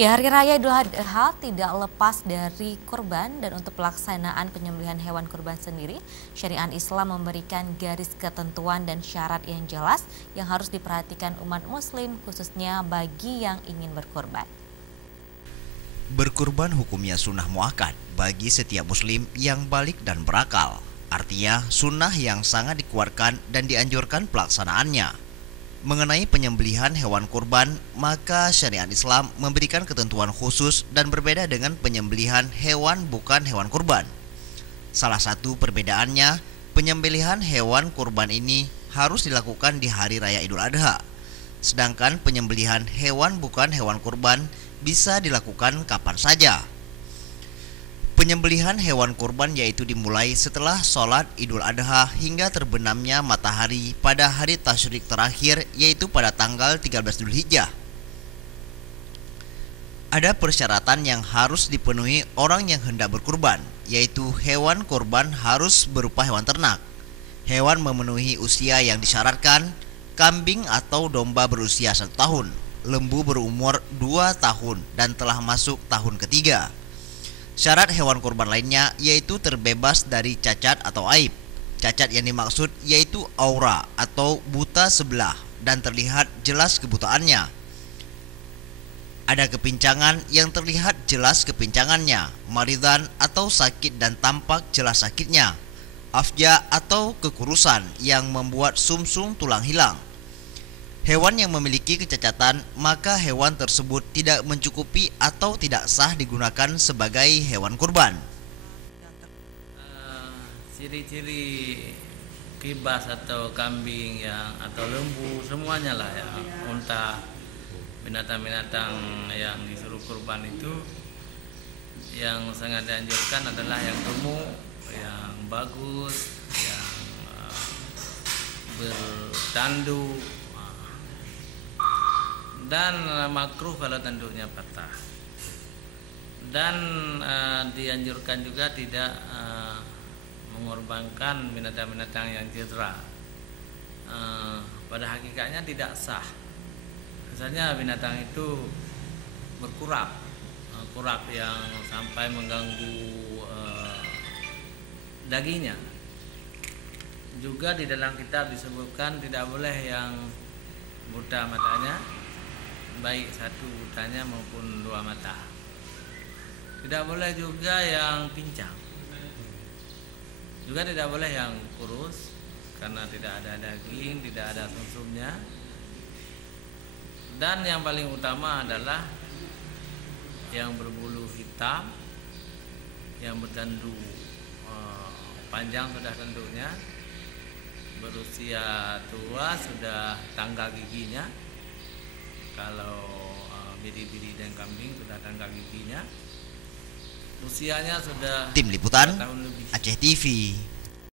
Ya, Hari Raya Idul Adha tidak lepas dari kurban dan untuk pelaksanaan penyembelihan hewan kurban sendiri, syariat Islam memberikan garis ketentuan dan syarat yang jelas yang harus diperhatikan umat muslim khususnya bagi yang ingin berkurban. Berkurban hukumnya sunnah muakkad bagi setiap muslim yang balik dan berakal. Artinya sunnah yang sangat dikuatkan dan dianjurkan pelaksanaannya. Mengenai penyembelihan hewan kurban, maka syariat Islam memberikan ketentuan khusus dan berbeda dengan penyembelihan hewan bukan hewan kurban. Salah satu perbedaannya, penyembelihan hewan kurban ini harus dilakukan di hari raya Idul Adha. Sedangkan penyembelihan hewan bukan hewan kurban bisa dilakukan kapan saja. Penyembelihan hewan kurban yaitu dimulai setelah sholat Idul Adha hingga terbenamnya matahari pada hari tasyrik terakhir yaitu pada tanggal 13 Dzulhijjah. Ada persyaratan yang harus dipenuhi orang yang hendak berkurban, yaitu hewan kurban harus berupa hewan ternak. Hewan memenuhi usia yang disyaratkan, kambing atau domba berusia 1 tahun, lembu berumur 2 tahun dan telah masuk tahun ketiga. Syarat hewan kurban lainnya yaitu terbebas dari cacat atau aib. Cacat yang dimaksud yaitu aura atau buta sebelah dan terlihat jelas kebutaannya. Ada kepincangan yang terlihat jelas kepincangannya, maridan atau sakit dan tampak jelas sakitnya, afja atau kekurusan yang membuat sumsum tulang hilang. Hewan yang memiliki kecacatan, maka hewan tersebut tidak mencukupi atau tidak sah digunakan sebagai hewan kurban. Ciri-ciri kibas atau kambing atau lembu semuanya lah ya, unta, binatang-binatang yang disuruh kurban itu yang sangat dianjurkan adalah yang gemuk, yang bagus, yang bertanduk, dan makruh kalau tanduknya patah. Dan dianjurkan juga tidak mengorbankan binatang-binatang yang cedera. Pada hakikatnya tidak sah. Misalnya binatang itu berkurap yang sampai mengganggu dagingnya. Juga di dalam kitab disebutkan tidak boleh yang buta matanya, baik satu butanya maupun dua mata. Tidak boleh juga yang pincang. Juga tidak boleh yang kurus karena tidak ada daging, tidak ada sumsumnya. Dan yang paling utama adalah yang berbulu hitam, yang bertanduk panjang sudah tanduknya, berusia tua sudah tanggal giginya. Kalau biri-biri dan kambing sudah tanggal giginya, usianya sudah Tim Liputan tahun lebih. Aceh TV.